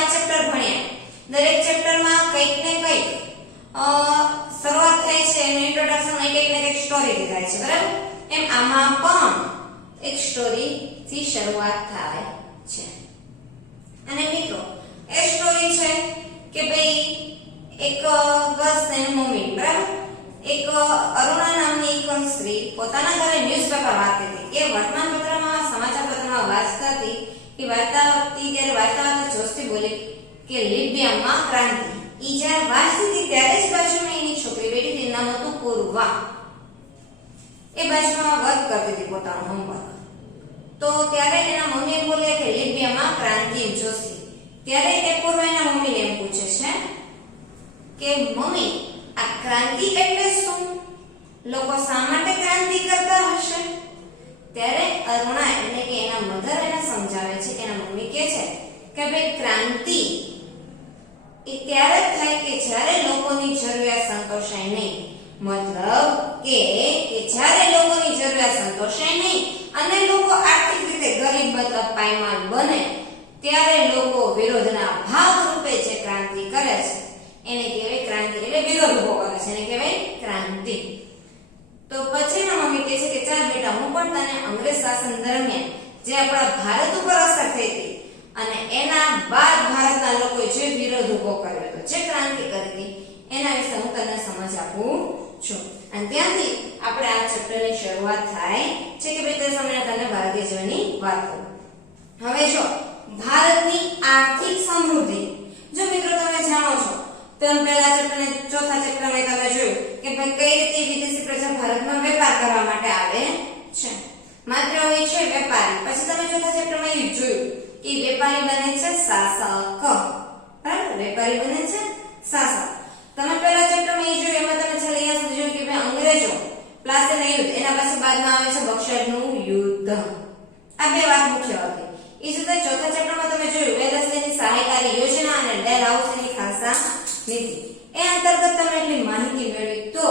પાંચ ચેપ્ટર ભણ્યા, દરેક ચેપ્ટરમાં કંઈક ને કંઈક શરૂઆત થાય છે અને ઇન્ટ્રોડક્શન કંઈક ને કંઈક સ્ટોરી થાય છે, બરાબર? એમ આમાં પણ એક સ્ટોરી થી શરૂઆત થાય છે. અને મિત્રો એ સ્ટોરી છે કે ભાઈ એક ગર્લ્સ એની મમ્મી, બરાબર, એક અરુણા નામની એક સ્ત્રી પોતાના ઘરે ન્યૂઝપેપર વાંચતી હતી. એ વર્તમાનપત્રમાં સમાચાર પત્રમાં વાંચતા હતી કે વાર્તા ત્યારે વાર્તામાં જોશથી બોલી કે લિબિયામાં ક્રાંતિ. ઈ જ્યારે વાંચતી હતી ત્યારે જ બાજુમાં એની છોકરી બેઠી હતી, નામ હતું પૂર્વા. એ બાજુમાં વર્ક કરતી હતી પોતાનું હોમવર્ક. તો ત્યારે એના મમ્મી બોલે કે લિબિયામાં ક્રાંતિ જોશી. ત્યારે એ પૂર્વા એના મમ્મીને એમ પૂછે છે કે મમ્મી આ ક્રાંતિ એટલે શું? લોકો શા માટે ક્રાંતિ કરતા હશે? ત્યારે અરુણા એટલે કે એના મધર એને સમજાવે છે, એના મમ્મી કહે છે કે ભાઈ ક્રાંતિ એ ત્યારે થાય કે જ્યારે લોકોની જરૂરિયાત સંતોષાય નહીં. મતલબ કે જ્યારે લોકોની જરૂરિયાત સંતોષાય નહીં અને લોકો આર્થિક રીતે ગરીબ મતલબ પાયમાલ બને ત્યારે લોકો વિરોધના ભાગ રૂપે જે ક્રાંતિ કરે છે એને કહેવાય ક્રાંતિ. એટલે વિરોધ ઉભો કરે છે એને કહેવાય ક્રાંતિ. તો પછી ના મમ્મી કહે છે કે ચાલ બેટા હું પણ તને અંગ્રેજ શાસન દરમિયાન જે આપણા ભારત ઉપર અસર થઈ હતી અને એના બાદ ભારતના લોકોએ જે વિરોધ ઉભો કર્યો હતો, જે ક્રાંતિ કરી હતી એના વિશે હું તને સમજ આપું છું. અને ત્યાંથી આપણે આ ચેપ્ટરની શરૂઆત થાય છે કે ભાઈ તે સમયે તને ભારતીય જીવનની વાત કરું. હવે જો ભારતની આર્થિક સમૃદ્ધિ, જો મિત્રો તમે જાણો છો તેમ પહેલા ચેપ્ટરને ચોથા ચેપ્ટરમાં તમે જોયું કે ભાઈ કઈ રીતે વિદેશી પ્રજા ભારતમાં વેપાર કરવા માટે આવે છે. માત્ર હોય છે વેપારી. પછી તમે ચોથા ચેપ્ટરમાં એ જોયું કે વેપારી બને છે શાસક, બરાબર? વેપારી બને છે શાસક. તમે પહેલા ચેપ્ટરમાં એ જોયું, એમાં તમે છેલ્લે અહીંયા સુધી જોયું કે ભાઈ અંગ્રેજો પ્લાસીના યુદ્ધ, એના પછી બાદમાં આવે છે બક્સરનું યુદ્ધ. આ બે વાત મુખ્ય હતી. એ જ રીતે ચોથા ચેપ્ટરમાં તમે જોયું વેલેસ્લીની સહાયકારી યોજના અને ડેલ હાઉસની ખાસા નીતિ. એ અંતર્ગત તમે એટલી માહિતી મેળવી તો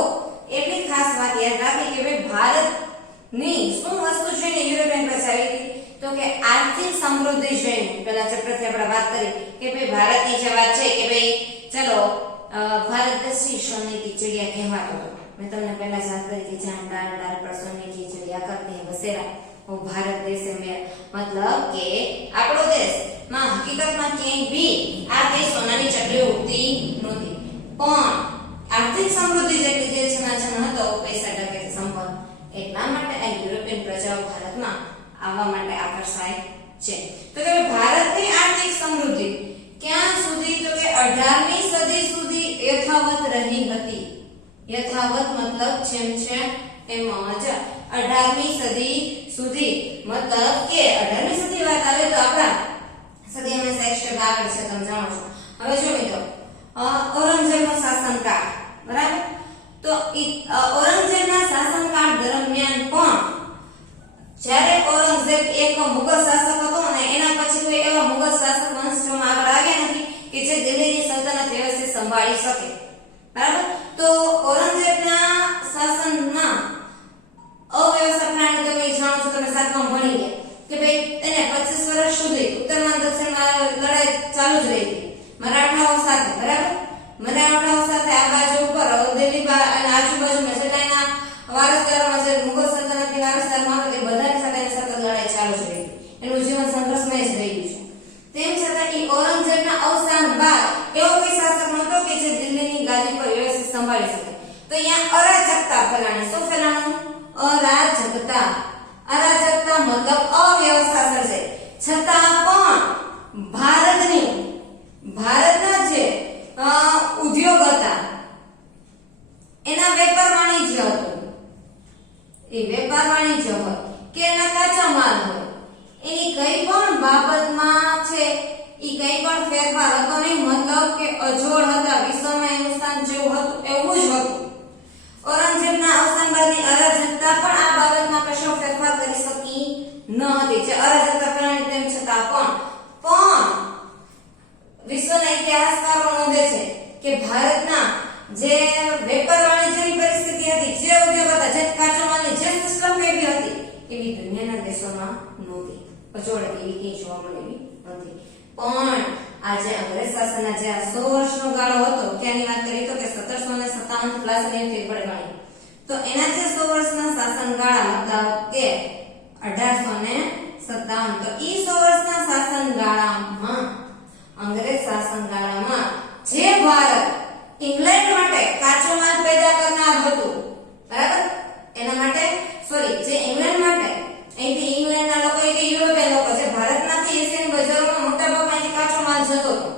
એટલી ખાસ વાત યાદ રાખી કે ભાઈ ભારતની શું વસ્તુ જોઈને યુરોપિયન પ્રજા આવી હતી તો કે આર્થિક સમૃદ્ધિ જોઈને. પહેલા ચેપ્ટરથી આપણે વાત કરી કે ભાઈ ભારતની જે વાત છે કે ભાઈ ચલો ભારત દેશી સોને કી ચિડિયા કહેવાતો હતો. મેં તમને પહેલા જ વાત કરી કે જાન डाल डाल पर सोने की चिड़िया करते हैं बसेरा. वो भारत देश है, मतलब કે આપણો દેશ માં હકીકતમાં ક્યાંય બી આ દેશ સોનાની ચકલીઓ ઉગતી નહોતી, પણ આર્થિક સમૃદ્ધિ જેટલી દેશના જન હતો પૈસા ટકે સંપન્ન. એટલા માટે આ યુરોપિયન પ્રજાઓ ભારતમાં આવવા માટે આકર્ષાય છે. તો કે ભારતની આર્થિક સમૃદ્ધિ ક્યાં સુધી તો કે 18મી સદી સુધી યથાવત રહી હતી. યથાવત મતલબ જેમ છે એમ જ 18મી સદી સુધી, મતલબ કે 18મી સદી વાત આવે તો આપણા સદી હંમેશા એક સ્ટેપ આગળ છે, તમે જાણો છો. હવે જો મિત્રો ઔરંગઝેબનો શાસનકાળ, બરાબર? તો ઔરંગઝેબના શાસનકાળ દરમિયાન પણ જ્યારે ઔરંગઝેબ એક મુગલ શાસક હતો અને એના પછી કોઈ એવા મુગલ શાસક વંશમાં આગળ આવ્યા નથી કે જે દિલ્હીની સલ્તનત વ્યવસ્થિત સંભાળી શકે, બરાબર? તો ઔરંગઝેબના શાસનમાં અવ્યવસ્થા પ્રણાલી તમે જાણો છો, તમે સાતમાં ભણી ગયા કે ભાઈ એને 25 વર્ષ સુધી ઉત્તરમાં દક્ષિણમાં લડાઈ ચાલુ જ રહી હતી મરાઠાઓ સાથે, બરાબર? મરાઠાઓ સાથે આ બાજુ ઉપર દિલ્હી અને આજુબાજુમાં જેટલા એના વારસદારોમાં જે મુગલ સલ્તનતની વારસદારમાં હતા તે બધાની સાથે સતત લડાઈ ચાલુ જ રહી હતી. એનું જીવન સંઘર્ષમય જ રહ્યું છે. તેમ છતાં એ ઔરંગઝેબના અવસાન બાદ એવો કોઈ શાસક નહોતો કે જે દિલ્હીની ગાદી પર વ્યવસ્થિત સંભાળી શકે. તો અહીંયા અરાજકતા ફેલાણી. શું ફેલાણું? અરાજકતા. અરાજકતા મતલબ અવ્યવસ્થા સર્જાઈ. છતાં પણ ભારતના જે ઉદ્યોગ હતા એના વેપાર વાણિજ્ય હતું. એ વેપાર વાણિજ્ય હોય કે એના કાચા માલ હોય, એની કઈ પણ બાબતમાં છે ઈ કઈ પણ ફેરફાર હતો નહીં. મતલબ કે અજોડ હતા. વિશ્વમાં એનું સ્થાન જેવું હતું એવું જ હતું. ઔરંગઝેબના અવસાન બાદની અરાજકતા પણ આ બાબતમાં કશો ફેરફાર કરી શકી ન હતી. જે અરાજકતા ફેલાણી તેમ છતાં પણ વિશ્વના ઇતિહાસકારો નોંધે છે કે ભારતના જે વેપાર વાણિજ્યની પરિસ્થિતિ હતી, જે ઉદ્યોગ હતા, જે કાચા માલની જે સિસ્ટમ કેવી હતી એવી દુનિયાના દેશોમાં નહોતી. અજોડ એવી કઈ જોવા મળેલી નથી. પણ આ જે અંગ્રેજ શાસનના જે 100 વર્ષનો ગાળો હતો ત્યાંની વાત કરી તો કે 1757 ક્લાસની ફી પડે ગણી તો એના જે 100 વર્ષના શાસન ગાળા મતલબ કે 1857 તો ઈ 100 વર્ષના શાસન ગાળામાં અંગ્રેજ શાસન ગાળામાં જે ભારત ઇંગ્લેન્ડ માટે કાચો માલ પેદા કરનાર હતું બરાબર એના માટે સોરી જે ઇંગ્લેન્ડ માટે અહીંથી ઇંગ્લેન્ડના લોકો કે યુરોપિયન લોકો જે ભારતમાંથી એશિયન બજારોમાં મોટા ભાગમાં કાચો માલ જતો હતો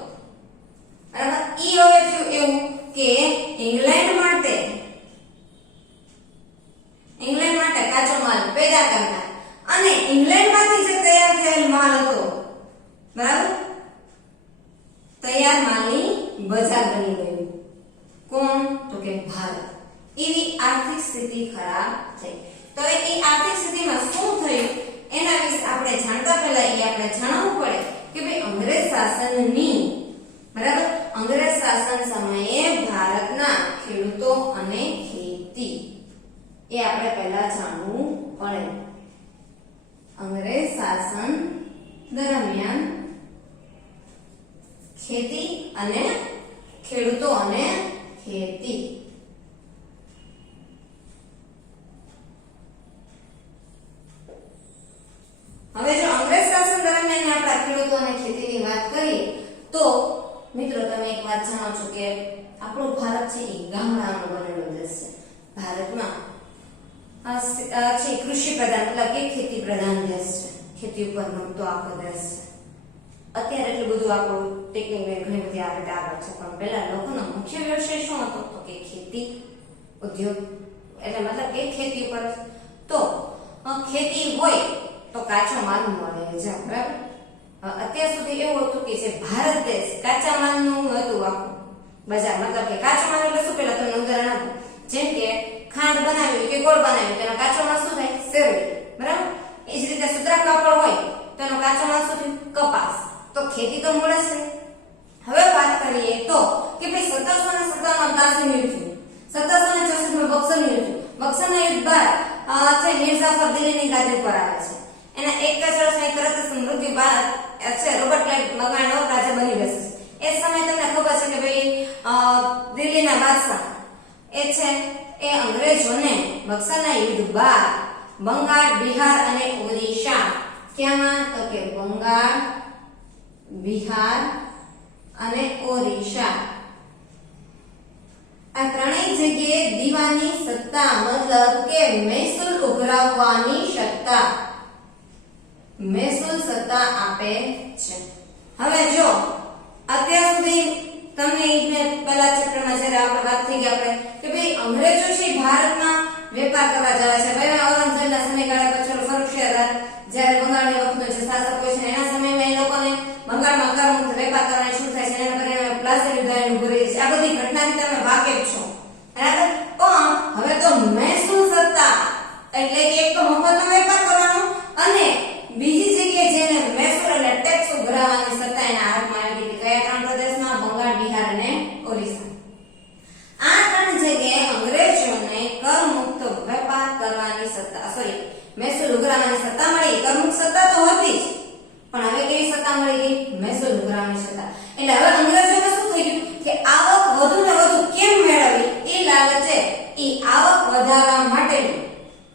બરાબર ઈ હવે થયું એવું કે ઇંગ્લેન્ડ માટે કાચો માલ પેદા કરનાર અને ઇંગ્લેન્ડમાંથી જે તૈયાર થયેલ માલ હતો બરાબર તૈયાર માલની બજાર બની ગયું કોણ તો કે ભારત એવી આર્થિક સ્થિતિ ખરાબ થઈ તો એ આર્થિક સ્થિતિમાં શું થયું એના વિશે આપણે જાણતા પહેલા એ આપણે જાણવું પડે કે ભાઈ અંગ્રેજ શાસનની બરાબર અંગ્રેજ શાસન સમયે ભારતના ખેડૂતો અને ખેતી એ આપણે પહેલા જાણવું પડે અંગ્રેજ શાસન દરમિયાન ખેતી અને ખેડૂતો અને ખેતી હવે જો અંગ્રેજ શાસન દરમિયાન આપણા ખેડૂતો અને ખેતીની વાત કરીએ તો મિત્રો તમે એક વાત જાણો છો કે આપણો ભારત છે એ ગામડાનો બનેલો દેશ છે ભારતમાં કૃષિ પ્રધાન એટલે કે ખેતી પ્રધાન દેશ છે ખેતી ઉપર નમતો આખો દેશ છે અત્યારે એટલું બધું આપણું ટેકનિકલ ઘણી બધી આગળ છે પણ પહેલા લોકોનો મુખ્ય વ્યવસાય શું હતો તો કે ખેતી ઉદ્યોગ એટલે મતલબ કે ખેતી ઉપર તો ખેતી હોય તો કાચો માલ મળે છે બરાબર અત્યાર સુધી એવું હતું કે જે ભારત દેશ કાચા માલનું હતું આખું બજાર મતલબ કે કાચો માલ એટલે શું પહેલા તમને ઉદાહરણ આપું જેમ કે ખાંડ બનાવી કે ગોળ બનાવી તેનો કાચો માલ શું થાય શેરડી બરાબર એ જ રીતે સુતરા કાપડ હોય તો એનો કાચો માલ શું થાય કપાસ તો ખેતી તો મળે છે હવે વાત કરીએ તો કે ભાઈ 1757 પ્લાસીનું યુદ્ધ 1764 બક્સરનું યુદ્ધ બક્સરના યુદ્ધ બાદ છે મિર્ઝાફર દિલ્હીની ગાદી પર આવે છે એના એક જ વર્ષની તરત જ મૃત્યુ બાદ છે રોબર્ટ ક્લાઇવ મકવાણો રાજા બની બેસે છે એ સમયે તમને ખબર છે કે ભાઈ દિલ્હીના બાદશાહ એ છે એ અંગ્રેજોને બક્સરના યુદ્ધ બાદ બંગાળ બિહાર અને ઓડિશા ક્યાંમાં તો કે બંગાળ બિહાર અને ઓડિશા આ ત્રણેય જગ્યાએ દીવાની સત્તા મતલબ કે મહેસૂલ ઉઘરાવવાની મહેસૂલ સત્તા આપે છે હવે જો અત્યાર સુધી તમને મેં પહેલા ચેપ્ટરમાં જ્યારે આપણે વાત થઈ ગઈ આપણે કે ભાઈ અંગ્રેજો છે ભારતમાં વેપાર કરવા જાય છે ભાઈ ઔરંગઝેબના સમયગાળા પછી ફરુખશેર જ્યારે બંગાળની વખતનો જે શાસક હોય છે એના સમયમાં એ લોકોને બંગાળમાં કરમુક્ત વેપાર કરવાની છૂટ થાય છે એના પરિણામે પ્લાસી યુદ્ધ ઉભું રહે છે આ બધી ઘટનાથી તમે વાકેફ છો બરાબર પણ હવે તો મહેસૂલ સત્તા એટલે કે એક તો મફતનો વેપાર કરવાનો અને બીજી જગ્યાએ જેને મહેસૂલ એટલે ટેક્સ ઉઘરાવવાની સત્તા એના હાથમાં આવી ગઈ કયા ત્રણ પ્રદેશમાં બંગાળ બિહાર અને ઓરિસ્સા આ ત્રણ જગ્યાએ અંગ્રેજોને કરમુક્ત વેપાર કરવાની સત્તા મહેસૂલ ઉઘરાવવાની સત્તા મળી કરમુક્ત સત્તા તો હતી જ પણ હવે કેવી સત્તા મળી ગઈ મહેસૂલ ઉઘરાવવાની સત્તા એટલે હવે અંગ્રેજોને શું થઈ ગયું કે આવક વધુ ને વધુ કેમ મેળવવી એ લાલચે એ આવક વધારવા માટે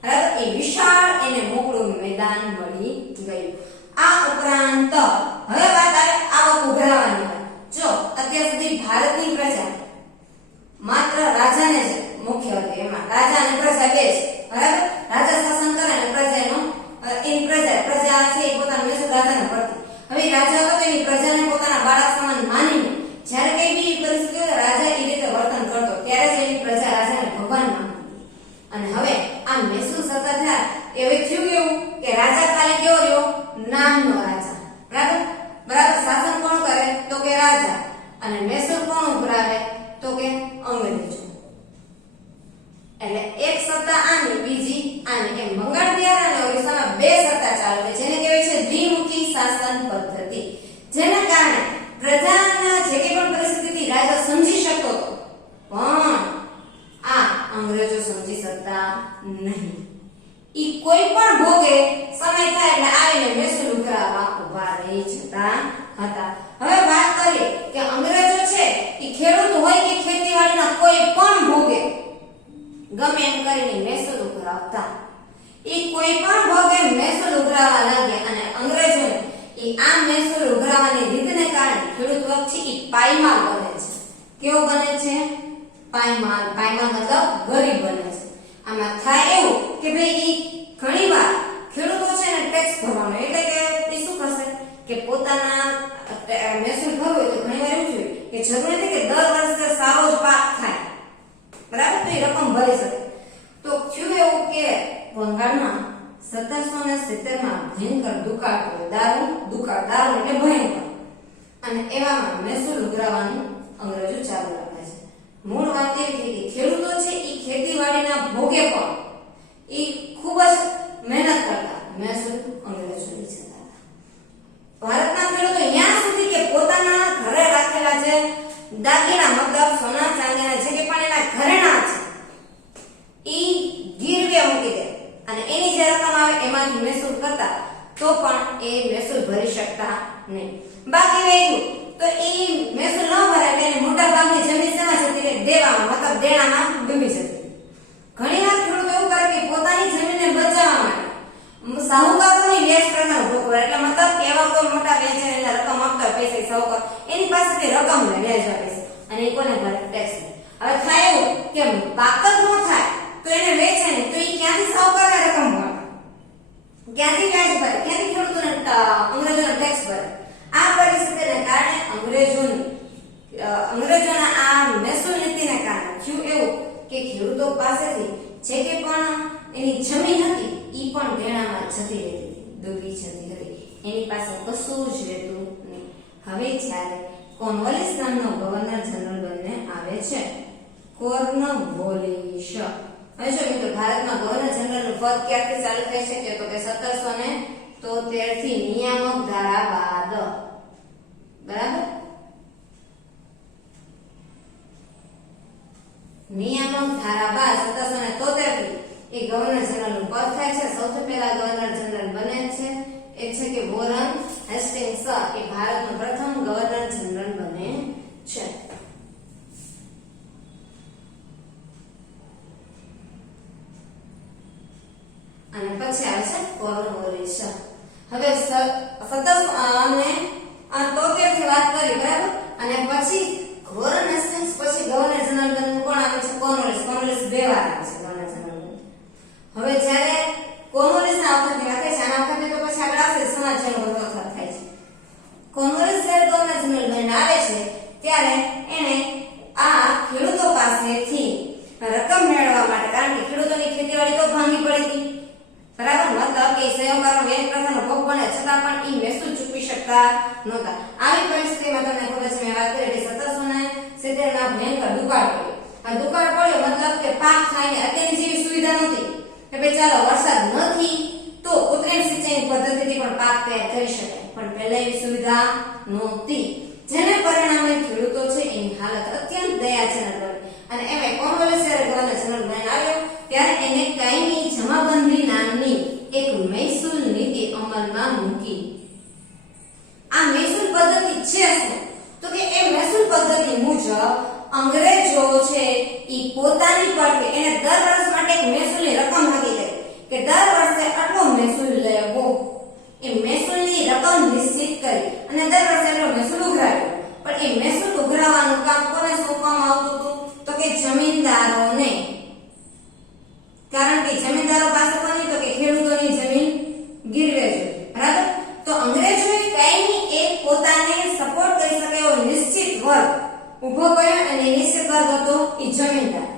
બરાબર એ વિશાળ એને મોકળું મેદાન મળી ગયું આ ઉપરાંત હવે વાત આવે આવક ઉઘરાવવાની જો અત્યાર સુધી ભારતની પ્રજા માત્ર રાજાને જ મુખ્ય હતી એમાં રાજા અને પ્રજા બે છે બરાબર રાજા શાસન કરે અને પ્રજાનો પ્રજા છે એ પોતાના મહેસૂલ રાજાને પડતી હવે રાજા હતો તેની પ્રજાને પોતાના બાળક સમાન માનીને જ્યારે કઈ બી પરિસ્થિતિ હોય રાજા એ રીતે વર્તન કરતો ત્યારે જ એની પ્રજા રાજાને ભગવાન માનતી અને હવે આ મહેસૂલ સત્તા થયા હવે થયું એવું કે રાજા ખાલી કેવો રહ્યો નામનો રાજા બરાબર શાસન કોણ કરે તો કે રાજા અને મહેસૂલ કોણ ઉઘરાવે તો કે અંગ્રેજો એટલે એક સત્તા આની બીજી આની એમ બંગાળ બિહાર અને ઓરિસ્સામાં બે સત્તા ચાલે છે જેને કહેવાય છે દ્વિમુખી શાસન પદ્ધતિ જેના કારણે પ્રજાના જે કે પણ પરિસ્થિતિ રાજા સમજી શકતો હતો પણ આ અંગ્રેજો સમજી શકતા નહીં ઈ કોઈ પણ ભોગે સમય થાય એટલે આવીને મહેસૂલ ઉઘરાવવા ઉભા રહી જતા હતા હવે વાત કેવો બને છે? પાયમાલ. પાયમાલ મતલબ ગરીબ બને છે. આમાં થાય એવું કે ભાઈ ઘણીવાર ખેડૂતો છે ને ટેક્સ ભરવાનો, એટલે કે એ શું કરશે કે પોતાના મહેસૂલ ભરવો હોય તો ઘણીવાર એવું જોઈએ કે જરૂર નથી કે દર વર્ષે સારો જ પાક થાય, બરાબર, તો એ રકમ ભરી શકે. તો થયું એવું કે બંગાળમાં 1770 માં ભયંકર દુકાળ પડ્યો. દારૂ એટલે ભયંકર, અને એવામાં મહેસૂલ ઉઘરાવવાનું અંગ્રેજો ચાલુ રાખે છે. મૂળ વાત એ છે કે ખેડૂતો છે એ ખેતીવાડીના ભોગે પણ એ ખૂબ જ મહેનત કરતા, મહેસૂલ અંગ્રેજો નીચે હતા. ભારતના ખેડૂતો ત્યાં સુધી કે પોતાના ઘરે રાખેલા જે દાગીના મતલબ સોના ચાંદીના જે કે પણ એના ઘરેણા છે એ ગીરવે મૂકી દે અને એની જે રકમ આવે એમાંથી મહેસૂલ કરતા, તો પણ એ મહેસૂલ ભરી શકતા નહીં. બાકી રહી ગયું તો એ મહેસૂલ ન ભરાય એટલે એની મોટા ભાગની જમીન શેમાં જતી રહે? દેવામાં, મતલબ દેણામાં ડૂબી જતી. ઘણીવાર ખેડૂતો એવું કરે કે પોતાની જમીનને બચાવવા માટે સાહુકારોની વ્યાજ પ્રમાણ ઉભો કરે, એટલે મતલબ કે એવા કોઈ મોટા વેચાણ એને રકમ આપતા પૈસા સાહુકાર એની પાસેથી રકમ લે, વ્યાજ આપે છે, અને એ કોને ભરે? ટેક્સ. હવે થાય એવું કે પાક જ ન થાય તો એને વેચે ને તો એ ક્યાંથી સાહુકારને રકમ ભરે? ક્યાંથી વ્યાજ ભરે? ક્યાંથી ખેડૂતોને અંગ્રેજોને ટેક્સ ભરે? આ પરિસ્થિતિને કારણે અંગ્રેજોના આ મહેસૂલ નીતિને કારણે થયું એવું કે ખેડૂતો પાસેથી જે કે પણ એની જમીન હતી એ પણ દેણામાં જતી રહેતી હતી, ડૂબી જતી હતી, એની પાસે કશું જ રહેતું નહીં. હવે જ્યારે કોર્નવાલિસ નામનો ગવર્નર જનરલ બનીને આવે છે, કોર્નવાલિસ. હવે જો મિત્રો, ભારતમાં ગવર્નર જનરલનું પદ ક્યારથી ચાલુ થઈ શકે? તો કે 1773 થી નિયામક ધારા બાદ, બરાબર, નિયામક ધારા બાદ 1773 થી એ ગવર્નર જનરલનું પદ થાય છે. સૌથી પહેલા ગવર્નર જનરલ બને છે એ છે કે વોરન હેસ્ટિંગ્સ, એ ભારતનો પ્રથમ ગવર્નર જનરલ બને છે. અને પછી આવે છે કોર્નવાલિસ. હવે 1773 થી વાત કરી, બરાબર, અને પછી વોરન હેસ્ટિંગ્સ પછી ગવર્નર જનરલ બનવું કોણ આવે છે? કોર્નવાલિસ. કોર્નવાલિસ બે વાર આવે છે ગવર્નર જનરલ. હવે જ્યારે કોર્નવાલિસના વખતની વાત થાય છે, આના વખતે તો પછી આગળ આવશે સમાજનો બધો વખત થાય છે. કોર્નવાલિસ જ્યારે ગવર્નર જનરલ બનીને આવે છે ત્યારે એને આ ખેડૂતો પાસેથી રકમ મેળવવા માટે, કારણ કે ખેડૂતોની ખેતીવાડી તો ભાંગી પડી હતી, બરાબર, મતલબ કે સહયોગકારો વ્યાજ પ્રથાનો ભોગ બને છતાં પણ એ મહેસૂલ ચૂકવી શકતા નહોતા. આવી પરિસ્થિતિમાં તમને ખબર છે, મેં વાત કરી કે 1770 માં ભયંકર દુકાળ પડ્યો. આ દુકાળ પડ્યો મતલબ કે પાક થાય ને અત્યારની જેવી સુવિધા નહોતી કે ભાઈ ચાલો વરસાદ નથી તો કૃત્રિમ સિંચાઈની પદ્ધતિથી પણ પાક તૈયાર કરી શકાય, પણ પહેલા એવી સુવિધા નહોતી, જેને પરિણામે ખેડૂતો છે એની હાલત અત્યંત દયાજનક બની. અને એમાં કોર્નવાલિસ જ્યારે ગવર્નર જનરલ બનીને આવ્યો ત્યારે એને કાયમી જમાબંધી નામની એક મહેસૂલ નીતિ અમલમાં મૂકી. આ મહેસૂલ પદ્ધતિ છે શું? તો કે એ મહેસૂલ પદ્ધતિ મુજબ અંગ્રેજો છે ઈ પોતાની પડકે એને દર વર્ષ માટે એક મહેસૂલની રકમ નક્કી કરી કે દર વર્ષે આટલો મહેસૂલ લેવો. એ મહેસૂલની રકમ નિશ્ચિત કરી અને દર વર્ષે એટલો મહેસૂલ ઉઘરાવ્યો. પણ એ મહેસૂલ ઉઘરાવવાનું કામ કોને સોંપવામાં આવતું હતું? તો કે જમીનદારોને. કારણ કે જમીનદારો પાસે કોની? તો કે ખેડૂતોની જમીન ગીરવે છે, બરાબર. તો અંગ્રેજોએ કાયમી એક પોતાને સપોર્ટ કરી શકે એવો નિશ્ચિત વર્ગ ઉભો કર્યો, અને નિશ્ચિત વર્ગ હતો એ જમીનદાર.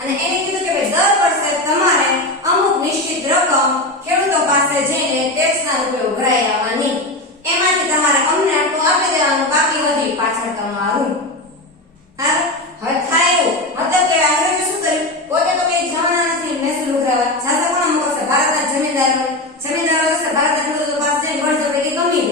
અને એને કીધું કે ભાઈ દર વર્ષે તમારે અમુક નિશ્ચિત રકમ ખેડૂતો પાસે જઈને ટેક્સના રૂપે ઉઘરાઈ આવવાની, એમાંથી તમારે અમને આટલું આપી દેવાનું, બાકી વધી પાછળ તમારું. હા, હવે થાય એવું મતલબ કે અંગ્રેજો શું કર્યું? પોતે તો કઈ જવાના નથી મહેસૂલ ઉઘરાવવા, છાતા કોણ મોકલશે? ભારતના જમીનદારો હશે, ભારતના ખેડૂતો પાસે જઈને બળજબરી ગમી ગઈ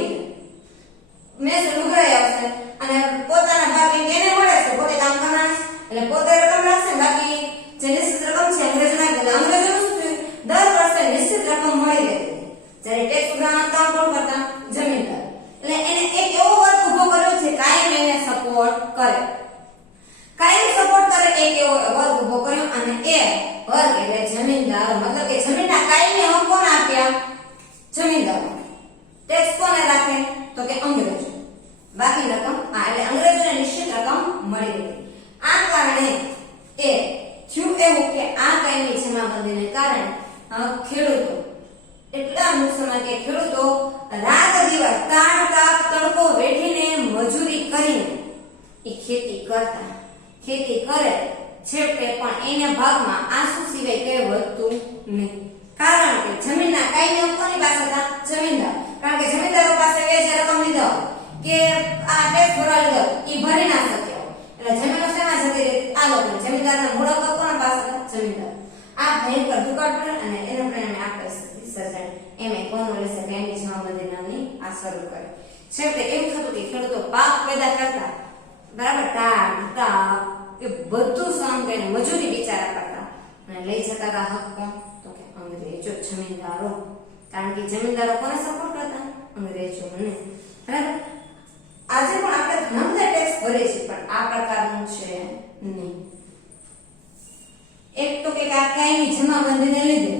મહેસૂલ ઉઘરાઈ આવશે, અને પોતાના ભાગની એને મળે છે, પોતે કામ કરવાના એટલે પોતે રકમ રાખશે, બાકી જે નિશ્ચિત રકમ છે અંગ્રેજો નાખી દે. અંગ્રેજોનું શું થયું? દર વર્ષે નિશ્ચિત રકમ મળી રહેતી, જ્યારે ટેક્સ ઉઘરાવવાનું કામ કોણ કરતા? જમીનદાર. એટલે એને એક એવો વર્ગ ઉભો કર્યો છે કાયમ એને સપોર્ટ કરે, કાયમ સપોર્ટ કરે, એક એવો વર્ગ ઉભો કર્યો, અને એ વર્ગ એટલે જમીનદાર. મતલબ કે જમીનના કાયમી હક કોને આપ્યા? જમીનદારો. ટેક્સ કોને રાખે? તો કે અંગ્રેજો. બાકી રકમ એટલે અંગ્રેજોને નિશ્ચિત રકમ મળી રહી. કારણે એ થયું એવું કે આ કાયમી જમાબંધીને કારણે ખેડૂતો એટલા નુકસાન કે ખેડૂતો રાત દિવસ તાણ તાપ તડકો વેઠીને મજૂરી કરીને એ ખેતી કરે છેવટે પણ એના ભાગમાં આંસુ સિવાય કઈ વધતું નહીં. કારણ કે જમીનના કાયમી કોની પાસે હતા? જમીનદાર. કારણ કે જમીનદારો પાસે વ્યાજે રકમ લીધો કે આ ટેક્સ ભરવા લીધો એ ભરી ના શક્યો, એટલે જમીનો શેમાં જતી રહી? આ લોકો જમીનદારના મૂળ હક કોના પાસે હતા? જમીનદાર. આ ભયંકર દુકાળ પડે અને એના પરિણામે આ પરિસ્થિતિ સર્જાય. એમે કોર્નવોલિસે કાયમી જમાબંધી નામની આ શરૂ કરી. છેવટે એવું થતું કે ખેડૂતો પાક પેદા કરતા, બરાબર, તાપ એ બધું સહન કરીને મજૂરી બિચારા કરતા અને લઈ જતા હતા હક કોણ? તો કે અંગ્રેજો, જમીનદારો. કારણ કે જમીનદારો કોને સપોર્ટ કરતા? અંગ્રેજોને. બરાબર. આજે પણ આપણે ઘણા બધા ટેક્સ ભરીએ છીએ પણ આ પ્રકારનું છે નહીં. એક તો કે આ કાયમી જમાબંધીને લીધે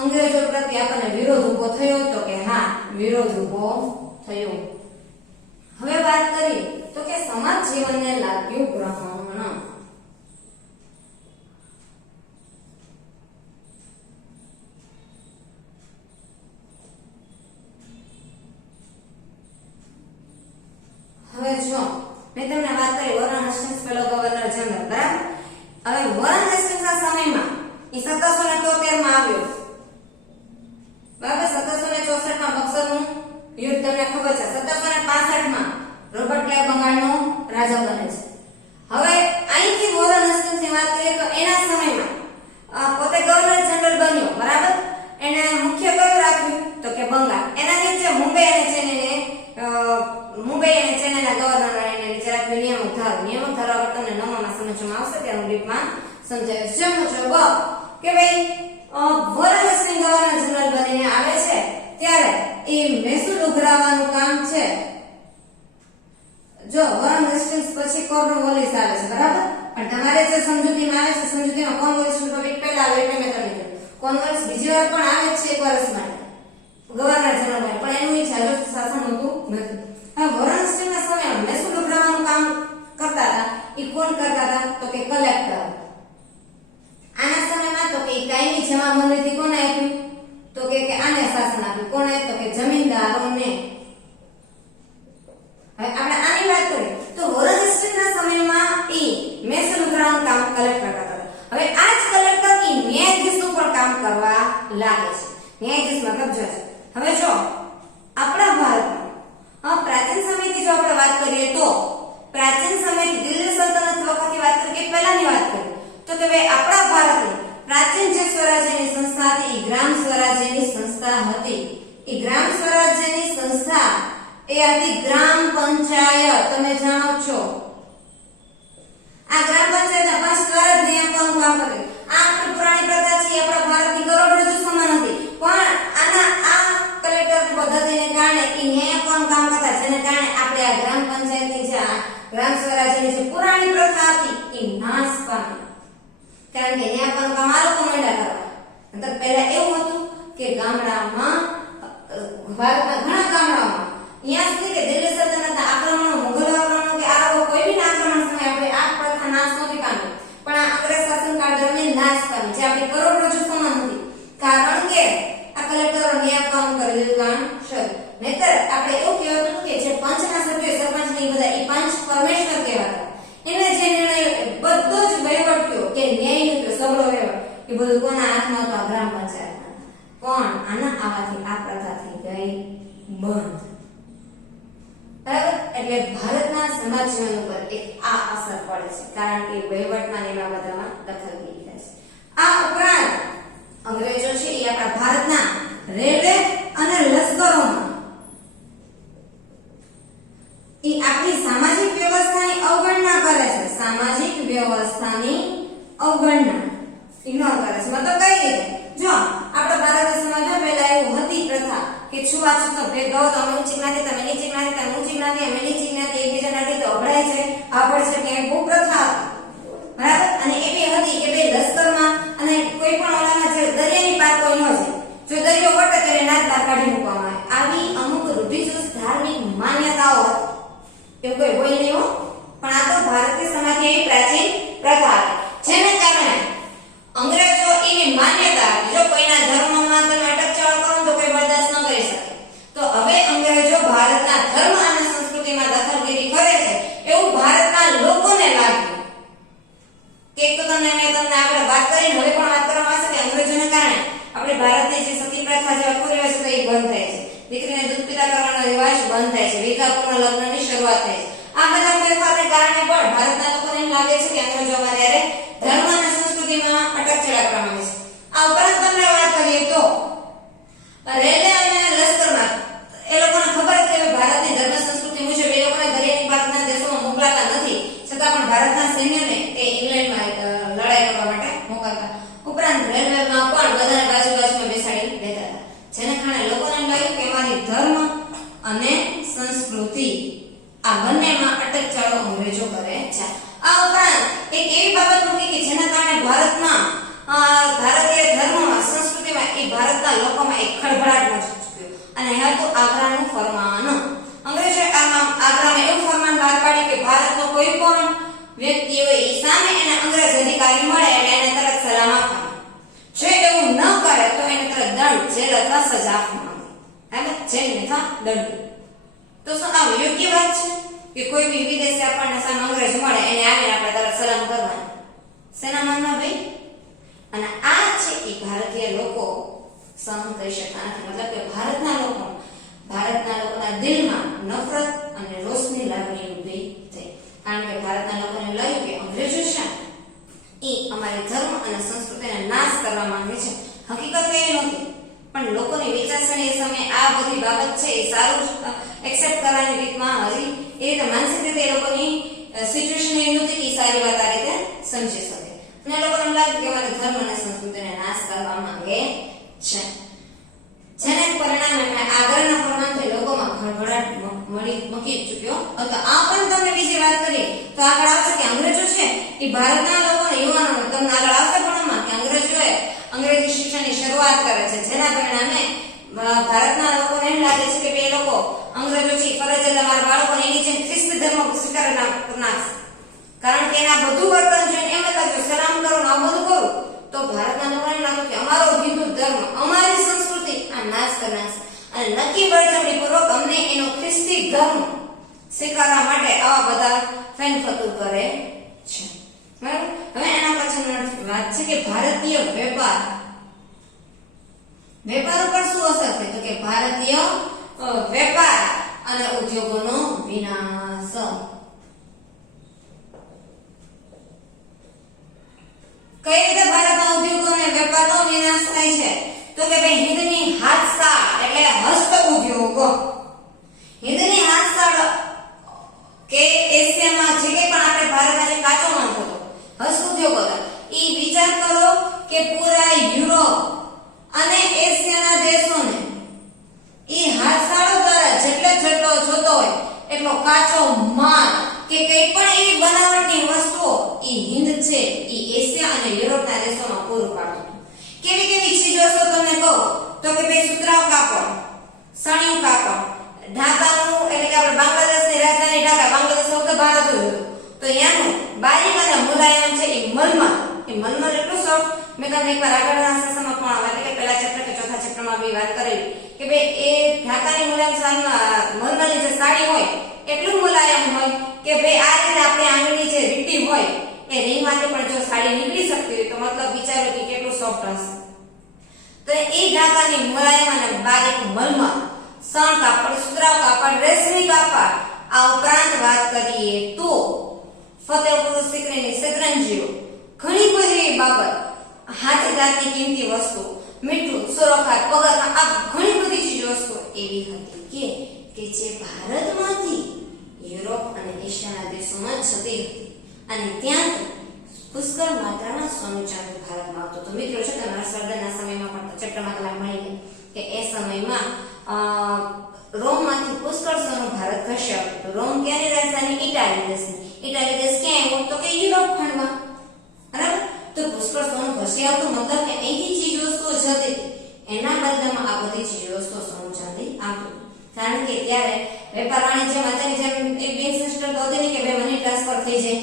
અંગ્રેજો પ્રત્યે આપણને વિરોધ ઉભો થયો, તો કે હા, વિરોધ ઉભો થયો. હવે વાત કરીએ તો કે સમાજ જીવનને લાગ્યું ગ્રહણ. હવે જો મેં તમને વાત કરી વોરન હેસ્ટિંગ્સ પેલો ગવર્નર જનરલ, બરાબર. હવે વોરન હેસ્ટિંગ્સના સમયમાં એ 1773 માં આવ્યો, બરાબર. 1764 માં બક્સરનું યુદ્ધ તમને ખબર છે. 1765 માં રોબર્ટ ક્લાઇવ બંગાળનો રાજા બને છે. હવે અહીંથી વોરન હેસ્ટિંગ્સની વાત કરીએ તો એના સમયમાં પોતે ગવર્નર જનરલ બન્યો, બરાબર. એને મુખ્ય કયું રાખ્યું? તો કે બંગાળ. એના નીચે મુંબઈ અને ચેન્નઈના ગવર્નર એને નીચે રાખ્યું નિયમક ધારો આગળ તમને નવમામાં સમજવામાં આવશે ત્યારે હું ડીપમાં સમજાવીશ. જે મુજબ કે ભાઈ વોરન હેસ્ટિંગ્સ ગવર્નર જનરલ બનીને આવે છે ત્યારે એ મહેસૂલ ઉઘરાવવાનું કામ છે. જો વોરન હેસ્ટિંગ્સ પછી કોર્નવોલિસ આવે છે, બરાબર. પણ તમારે જે સમજૂતીમાં આવે છે, સમજૂતીમાં કોર્નવોલિસનું ટોપિક પહેલા આવે એટલે મેં તમને કીધું. કોર્નવોલિસ બીજી વાર પણ આવે છે, 1 વર્ષ માટે ગવર્નર જનરલ બને, પણ એનું જાજો શાસન હોતું નથી. હવે વોરન હેસ્ટિંગ્સના સમયમાં મહેસૂલ ઉઘરાવવાનું કામ કરતા હતા. એ કોણ કરતા હતા? તો કે કલેક્ટર. આના સમયમાં તો કે કાયમી જમાબંધીથી કોને આપ્યું? તો કે આને શાસન આપ્યું. કોને? તો કે જમીનદારોને. હવે આપણે આની વાત કરીએ તો વોરન હેસ્ટિંગ્સના સમયમાં એ મહેસૂલ ઉઘરાવવાનું કામ કલેક્ટર કરતા હતા. હવે આ જ કલેક્ટર એ ન્યાયાધીશનું પણ કામ કરવા લાગે છે. ન્યાયાધીશ મતલબ જજ. હવે જો આપણા ભારતમાં પ્રાચીન સમયથી જો આપણે વાત કરીએ તો પ્રાચીન સમયથી દિલ્હી સલ્તનત વખતની વાત કરીએ કે પહેલાની વાત કરીએ તો કે ભાઈ આપણા ભારતની પ્રાચીન જે સ્વરાજ્યની સંસ્થા હતી એ ગ્રામ સ્વરાજ્યની સંસ્થા હતી. એ ગ્રામ સ્વરાજ્યની સંસ્થા એ હતી ગ્રામ પંચાયત. તમે જાણો છો આ ગ્રામ પંચાયતના 5 દ્વારા જ નિયમન કામ કરે. આ આપણી પુરાણી પ્રથા છે, આપણા ભારતની કરોડરજ્જુ સમાન હતી. પણ આ કલેક્ટરની પદ્ધતિને કારણે એ ન્યાયપણ કામ કરતા, જેને કારણે આપણે આ ગ્રામ પંચાયતની જે ગ્રામ સ્વરાજ્યની જે પુરાણી પ્રથા હતી એ નાશ પામી. કારણ કે ન્યાયપણ કામ આ લોકો મંડા કરવા. નતર પહેલા એવું હતું કે ગામડામાં, ભારતના ઘણા ગામડામાં ત્યાં સુધી કે દિલ્હી સલ્તનતના આક્રમણો, મુઘલ આક્રમણો કે આરબો કોઈ બી આક્રમણ સમયે આપણે આ પ્રથા નાશ નહોતી પામી, પણ આ અંગ્રેજ શાસનકાળ દરમિયાન નાશ પામી, જે આપણી કરોડરજ્જુ સમાન હતી. કારણ કે આ કલેક્ટરો ન્યાયપણ કરી દીધું કારણ શરૂ. નહીતર આપણે એવું કહેવાતું કે જે પંચના સભ્યો, સરપંચ ને બધા એ પંચ પરમેશ્વર કહેવાતા. એને જે નિર્ણય બધો જ વહીવટ્યો કે ન્યાયનો સગળો વહીવટ એ બધું કોના હાથમાં હતો? ગ્રામ પંચાયતના. પણ આના આવાથી આ પ્રથા થઈ ગઈ બંધ. બરાબર. એટલે ભારતના સમાજ જીવન ઉપર એક આ અસર પડે છે, કારણ કે વહીવટમાં એવા બધામાં દખલગીરી થાય છે. આ ઉપરાંત અંગ્રેજો છે એ આપણા ભારતના રેલવે અને લશ્કરોમાં એ આપણી સામાજિક વ્યવસ્થાની અવગણના કરે છે. સામાજિક વ્યવસ્થાની અવગણના ઇગ્નોર કરે છે. મતલબ કઈ રીતે? જો આપણા ભારત દેશમાં પહેલા એવું હતી પ્રથા કે છૂવાછૂતનો ભેદભાવ, તો અમે ઊંચી જ્ઞાતિ, તમે નીચી જ્ઞાતિ, તમે ઊંચી જ્ઞાતિ, અમે નીચી જ્ઞાતિ, એકબીજાને અડી તો અભડાય છે, આપણ છે કે બહુ પ્રથા હતી. બરાબર. અને એ બી હતી કે બે લશ્કરમાં અને કોઈ પણ ઓલામાં જે દરિયાની પાર કોઈ ન જાય, જો દરિયો વટે તો એને નાક બહાર કાઢી મૂકવામાં આવે. આવી અમુક રૂઢિચુસ્ત ધાર્મિક માન્યતાઓ હતી. એવું કોઈ હોય નહીં હો, પણ આ તો ભારતીય સમાજની એવી પ્રાચીન રિવાજ બંધ થાય છે, વિવાહપૂર્ણ લગ્નની શરૂઆત થાય છે. આ બધા ફેરફારને કારણે પણ ભારતના લોકોને એમ લાગે છે કે અંગ્રેજો અમારે હારે ધર્મ અને સંસ્કૃતિમાં અટકચેડા કરવા માંગે છે. આ ઉપરાંત તમને વાત કરીએ તો રેલવે અને લશ્કરમાં એ લોકોને ખબર છે કે ભારતની ધર્મ સંસ્કૃતિ મુજબ એ લોકોને દરિયાની પારના દેશોમાં મોકલાતા નથી, છતાં પણ ભારતના સૈન્યને એ ઇંગ્લેન્ડમાં લડાઈ કરવા માટે મોકલતા. ઉપરાંત રેલવેમાં પણ બધાને બાજુ-બાજુમાં બેસાડી દેતા હતા, જેને કારણે લોકોને એમ લાગ્યું કે અમારી ધર્મ અને સંસ્કૃતિ આ બંનેમાં અટકચાળો અંગ્રેજો કરે છે. આ ઉપરાંત એક એવી બાબત મૂકી કે જેના કારણે ભારતમાં ભારતીય ધર્મમાં સંસ્કૃતિમાં એ ભારતના લોકોમાં એક ખળભળાટ મચી ચૂક્યો, અને હતું આગ્રાનું ફરમાન. અંગ્રેજોએ આગ્રામાં એવું ફરમાન બહાર પાડ્યું કે ભારતનો કોઈ પણ વ્યક્તિ હોય એ સામે એને અંગ્રેજ અધિકારી મળે એટલે એને તરત સલામ આપવાની. જો એવું ન કરે તો એને તરત દંડ, જેલ અથવા સજા આપવામાં આવે, જેલ અથવા દંડ. તો શું આ યોગ્ય વાત છે કે કોઈ બી વિદેશી આપણને સામે અંગ્રેજ મળે એને આવીને આપણે તરત સલામ કરવાની? શેના માનવા ભાઈ? અને આ છે એ ભારતીય લોકો સહન કરી શકતા નથી. મતલબ કે ભારતના લોકોના દિલમાં નફરત અને રોષની લાગણી ઊભી થઈ, કારણ કે ભારતના લોકોને લાગ્યું કે અંગ્રેજો છે એ અમારી ધર્મ અને સંસ્કૃતિને નાશ કરવા માંગે છે. હકીકત એવી નહોતી, પણ લોકોની વિચારસરણી એ સમયે આ બધી બાબત છે એ સારું એક્સેપ્ટ કરવાની રીતમાં હજી એ રીતે માનસિક રીતે એ લોકોની સિચ્યુએશન એવી નહોતી કે સારી વાત આ રીતે સમજી શકે. અને લોકોને એમ લાગ્યું કે અમારા ધર્મ અને સંસ્કૃતિને નાશ કરવા માંગે છે, જેને પરિણામે આગ્રાના ફરમાનથી લોકોમાં ખળભળાટ મચી ચૂક્યો હતો. આ પણ તમને બીજી વાત કરીએ તો આગળ આવશે કે અંગ્રેજો છે એ ભારતના લોકોને યુવાનોને તમને આગળ આવશે ભણવામાં કે અંગ્રેજોએ અંગ્રેજી શિક્ષણની શરૂઆત કરે છે, જેના પરિણામે ભારતના લોકોને એમ લાગે છે કે એ લોકો અંગ્રેજો છે ફરજિયાત અમારા બાળકોને એની જેમ ખ્રિસ્તી ધર્મ સ્વીકાર નાખશે, કારણ કે એના બધું વર્તન જોઈને એમ લાગ્યું સલામ કરો ને આ બધું કરું તો ભારતના લોકોને એમ લાગ્યું કે અમારો હિન્દુ ધર્મ અમારી સંસ્કૃતિ આ નાશ કરી નાખશે, અને નક્કી બળજબરી પૂર્વક અમને એનો ખ્રિસ્તી ધર્મ સ્વીકારવા માટે આવા બધા ફેનફતુર કરે છે. બરાબર. હવે એના પછી વાત છે કે ભારતીય વેપાર ઉપર શું અસર થઈ? તો કે ભારતીય વેપાર અને ઉદ્યોગોનો વિનાશ. કઈ રીતે ભારતના ઉદ્યોગો અને વેપારનો વિનાશ થાય છે? તો કે ભાઈ હિંદની હાથસાળ એટલે હસ્ત ઉદ્યોગ, હિંદની હાથસાળ કે એશિયામાં જે કંઈ પણ આપણે ભારતમાં જે કાચો માલ થતો હસ્ત ઉદ્યોગ હતા એ વિચાર કરો કે પૂરા યુરોપ અને એશિયાના દેશોને એ હાથસાળો દ્વારા જેટલો જોતો હોય એટલો કાચો માલ કે કઈ પણ એવી બનાવટની વસ્તુઓ એ હિંદ છે એ એશિયા અને યુરોપના દેશોમાં પૂરું પાડતું. કેવી ચીજ વસ્તુઓ તમને કહું તો કે ભાઈ સુતરાઉ કાપડ, સણિયું કાપડ, ઢાકાનું એટલે કે આપણે બાંગ્લાદેશની રાજધાની ઢાકા, બાંગ્લાદેશ સૌથી ભારત હતું તો ત્યાંનું બારીક અને મુલાયમ છે એ મલમલ એટલું સોફ્ટ. મેં તમને એકવાર આગળના સેશનમાં પણ એટલે કે પહેલા ચેપ્ટર કે ચોથા ચેપ્ટરમાં બી વાત કરેલી કે ભાઈ એ ઢાકાની મુલાયમ મલમલની જે સાડી હોય એટલું મુલાયમ હોય કે ભાઈ આ રીતે આપણી આંગળી જે રીટી હોય એ રીંગમાંથી પણ જો સાડી નીકળી શકતી હોય તો મતલબ વિચારો કે કેટલું સોફ્ટ હશે. તો એ ઢાકાની મુલાયમ અને બારીક મલમલ, સણ કાપડ, સુતરાઉ કાપડ, રેશમી કાપડ, આ ઉપરાંત વાત કરીએ તો ફતેહપુર સિકરીની સતરંજીઓ, ઘણી બધી બાબત, હાથીદાંતની કિંમતી વસ્તુ, મીઠું, સુરખાત, પગરખાં, આ ઘણી બધી ચીજ વસ્તુઓ એવી હતી કે જે ભારતમાંથી યુરોપ અને એશિયાના દેશોમાં જતી હતી, અને ત્યાંથી પુષ્કળ માત્રામાં સોનું ચાંદી ભારતમાં આવતું. તો મિત્રો છે તમારા સરદારના સમયમાં પણ ચેપ્ટરમાં તમે ભણી કે એ સમયમાં રોમમાંથી પુષ્કળ સોનું ભારત ખસી આવતું હતું. રોમ ક્યાંની રાજધાની? ઇટાલી દેશની. ઇટાલી દેશ ક્યાં આવ્યો? તો કે યુરોપ ખંડમાં. બરાબર. તો પુષ્કળ સોનું ખસી આવતું મતલબ કે અહીંથી ચીજ વસ્તુઓ જતી હતી, એના બદલામાં આ બધી ચીજ વસ્તુઓ સોનું ચાંદી આવતું, કારણ કે ત્યારે વેપાર વાણિજ્ય અત્યારની જેમ એક બેંક સિસ્ટમ તો હતી નહીં કે બે મની ટ્રાન્સફર થઈ જાય.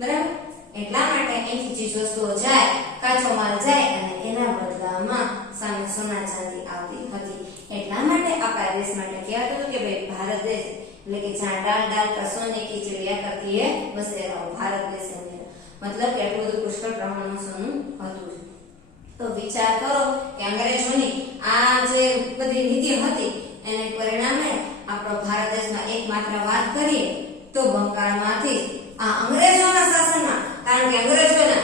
બરાબર. એટલા માટે અહીંથી ચીજ વસ્તુઓ જાય, કાચો માલ જાય, અને એના બદલામાં સામે સોના ચાંદી આવતી હતી. એટલા માટે આપણા દેશ માટે કહેવાતું હતું કે ભાઈ ભારત દેશ એટલે કે જ્યાં ડાલ ડાલ કા સોને કી ચિડિયા કરતી હે બસે રહો, ભારત દેશ મતલબ કે આટલું બધું પુષ્કળ પ્રમાણમાં સોનું હતું. તો વિચાર કરો કે અંગ્રેજોની આ જે બધી નીતિ હતી એને પરિણામે આપણો તો બંગાળમાંથી જ. આ અંગ્રેજોના શાસનમાં, કારણ કે અંગ્રેજોના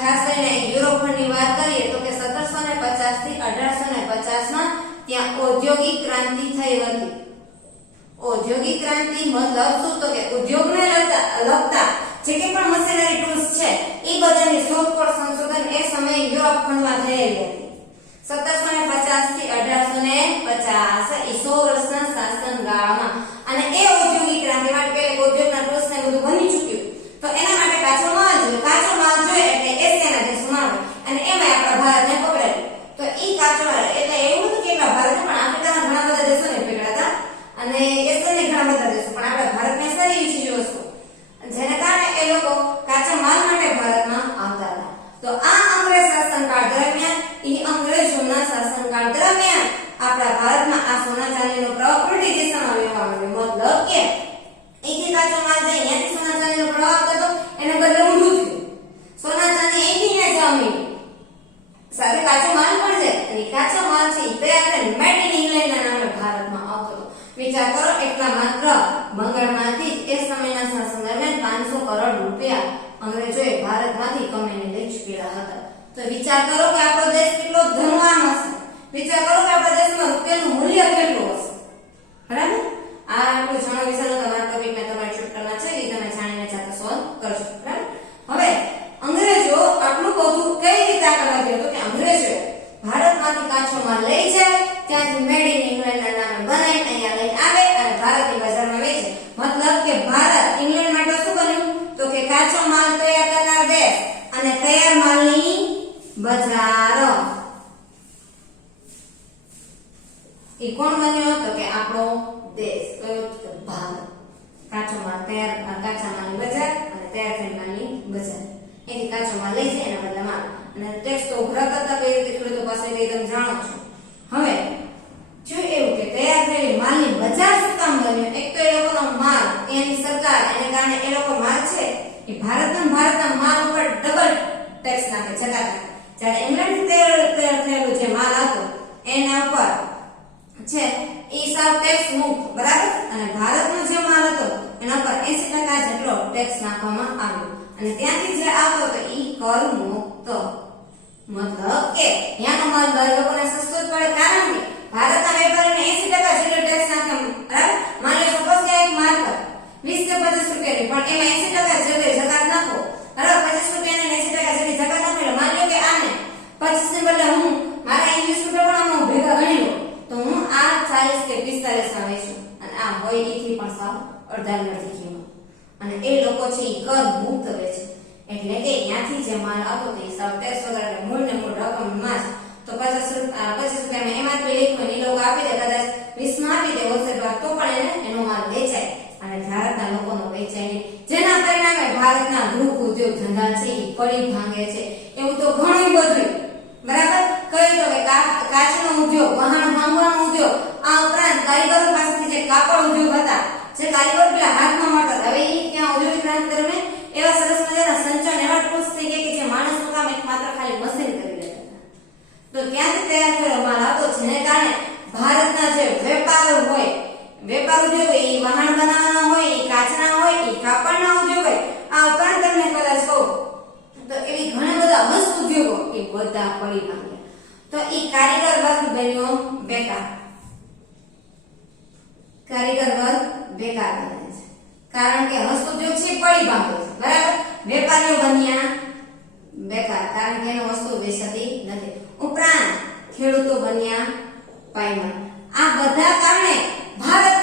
ખાસ કરીને યુરોપ ખંડની વાત કરીએ તો કે 1750 થી 1850 માં ત્યાં ઔદ્યોગિક ક્રાંતિ થઈ હતી. ઔદ્યોગિક ક્રાંતિ મતલબ શું? તો કે ઉદ્યોગને લગતા જે કે પણ મશીનરી ટૂલ્સ છે એ બધાની શોધખોળ સંશોધન એ સમયે યુરોપ ખંડમાં થયેલી હતી. 1750 થી 1850 એ 100 વર્ષના શાસનગાળામાં. અને એ ઔદ્યોગિક ક્રાંતિ માટે પહેલા ઉદ્યોગના ટૂલ્સ ને બધું બની ચૂક્યું, તો એના માટે કાચો માલ જોઈએ. કાચો માલ જોઈએ એટલે એશિયાના દેશોમાં આવે, અને એમાં આપણા ભારતને પકડેલું. તો ઈ કાચો માલ એટલે એવું નથી કે ભારત પણ આફ્રિકાના ઘણા બધા દેશોને પકડ્યા હતા, અને એશિયાના ઘણા બધા દેશો, પણ આપણા ભારતને સારી ચીજો વસ્તુ, જેના કારણે એ લોકો કાચા માલ માટે ભારતમાં આવતા હતા. તો આ અંગ્રેજ શાસનકાળ દરમિયાન, ઈ અંગ્રેજોના શાસનકાળ દરમિયાન આપણા ભારતમાં આ સોના ચાંદીનો પ્રવાહ ઉલટી દિશામાં વહેવા માંડ્યો. મતલબ કે અહીંથી કાચો માલ જાય, અહીંયાથી સોના ચાંદીનો પ્રવાહ થતો, એને બદલે ઊંધું થયું. સોના ચાંદી અહીંથી અહીંયા જવા માંડ્યું, સાથે કાચો માલ પણ જાય, અને કાચો માલ છે એ તૈયાર થઈને મેડ ઇન ઇંગ્લેન્ડના નામે ભારતમાં આવતો હતો. વિચાર કરો, એટલા માત્ર બંગાળમાંથી જ એ સમયના શાસન દરમિયાન 500 કરોડ રૂપિયા અંગ્રેજોએ ભારતમાંથી કમાઈને લઈ ચૂકેલા હતા. તો વિચાર કરો કે આપણો દેશ કેટલો ધનવાન હશે. વિચાર કરો કે આપણા દેશમાં રૂપિયાનું મૂલ્ય કેટલું હશે. બરાબર? આ આપણું જાણવા વિશેનો તમારા ટોપિકમાં તમારા ચેપ્ટરમાં છે, એ તમે જાણીને જાતે સોલ્વ કરજો. બરાબર? હવે અંગ્રેજો આટલું બધું કઈ રીતે આગળ વધ્યો તો કે અંગ્રેજોએ ભારતમાંથી કાચો માલ લઈ જાય, ત્યાંથી મેડ ઇન ઇંગ્લેન્ડના નામે બનાવીને અહીંયા લઈને આવે અને ભારતની બજારમાં વેચે. મતલબ કે ભારત ઇંગ્લેન્ડ માટે શું બન્યું? તો કે કાચો માલ તૈયાર કરનાર દેશ અને તૈયાર માલની બજાર. એ કોણ બન્યો? તો કે આપણો દેશ. કયો? તો ભારત. કાચો માલ તૈયાર, કાચા માલની બજાર અને તૈયાર થયેલ માલની બજાર. એથી કાચો માલ લઈ જાય એના બદલામાં, અને ટેક્સ તો ઉઘરા કરતા કઈ રીતે ખેડૂતો પાસે તમે જાણો છો. હવે જો એવું કે તૈયાર થયેલી માલની બજાર શું કામ બન્યો? એક તો એ લોકોનો માલ, એની સરકાર, એને કારણે એ લોકો માલ છે એ ભારતના માલ ઉપર ડબલ ટેક્સ નાખે, જકાત નાખે. જ્યારે ઇંગ્લેન્ડથી તૈયાર થયેલું જે માલ હતો એના ઉપર છે એ સાવ ટેક્સ મુક્ત. બરાબર? અને ભારતનો જે માલ હતો એના પર 80% જેટલો ટેક્સ નાખવામાં આવ્યો, અને ત્યાંથી જે આવતો તો ઈ કર મુક્ત. મતલબ કે ત્યાંનો માલ દર લોકોને સસ્તો જ પડે, કારણ કે ભારતના વેપારીને 80% જેટલો ટેક્સ નાખે. બરાબર? માની લો સપોઝ કે એક માલ પર 20 કે 25 રૂપિયાની, પણ એમાં 80% જેટલી જકાત નાખો. બરાબર? 25 રૂપિયાની 80% જેટલી જકાત નાખો એટલે માની લો કે આને 25 ને બદલે હું મારા 20 રૂપિયા પણ ભેગા ગણી લો, તો હું આ 40 કે 45 માં વેચું, અને આ હોય ઈથી પણ સાવ અડધી કિંમત. અને એ લોકો છે ઈ કર મુક્ત વેચે, એટલે કે ત્યાંથી જે માલ આવતો તે સાવ ટેક્સ વગર, એટલે મૂળ ને મૂળ રકમમાં જ. તો 25 રૂપિયામાં એમઆરપી લખ્યું એ લોકો આપી દે, કદાચ 20 માં આપી દે હોલસેલ ભાવ, તો પણ એનો માલ વેચાય અને ભારતના લોકોનો વેચાય નહીં. જેના પરિણામે ભારતના ગૃહ ઉદ્યોગ ધંધા છે એ પડી ભાંગે છે. એવું તો ઘણું બધું. બરાબર? કહ્યું તો કે કાચનો ઉદ્યોગ, વાહન ભાંગવાનો ઉદ્યોગ, આ ઉપરાંત કારીગરો પાસેથી જે કાપડ ઉદ્યોગ હતા, જે કારીગર પેલા હાથમાં મળતા, હવે એ ત્યાં ઔદ્યોગિક ક્રાંતિ દરમિયાન એવા સરસ મજાના સંચાલન, એવા ટૂલ્સ થઈ ગયા કે જે માણસનું કામ એક માત્ર ખાલી મશીન કરી લેતા હતા. તો ત્યાંથી તૈયાર થયેલો માલ હતો, જેને કારણે ભારતના જે વેપારો હોય, વેપાર ઉદ્યોગ હોય, એ વાહન બનાવવાના હોય, એ કાચના હોય, એ કાપડના ઉદ્યોગ હોય, આ ઉપરાંત તમને કદાચ કહું તો એવી ઘણા બધા હસ્ત ઉદ્યોગો એ બધા પડી ભાંગ્યા. તો એ કારીગર વર્ગ બન્યો બેકાર. કારીગર વર્ગ બેકાર બને છે, કારણ કે હસ્ત ઉદ્યોગ છે પડી ભાંગે છે. બરાબર? વેપારીઓ બન્યા બેકાર, કારણ કે એનો વસ્તુ વેચાતી નથી. ઉપરાંત ખેડૂતો બન્યા પાયમાલ. આ બધા કારણે ભારત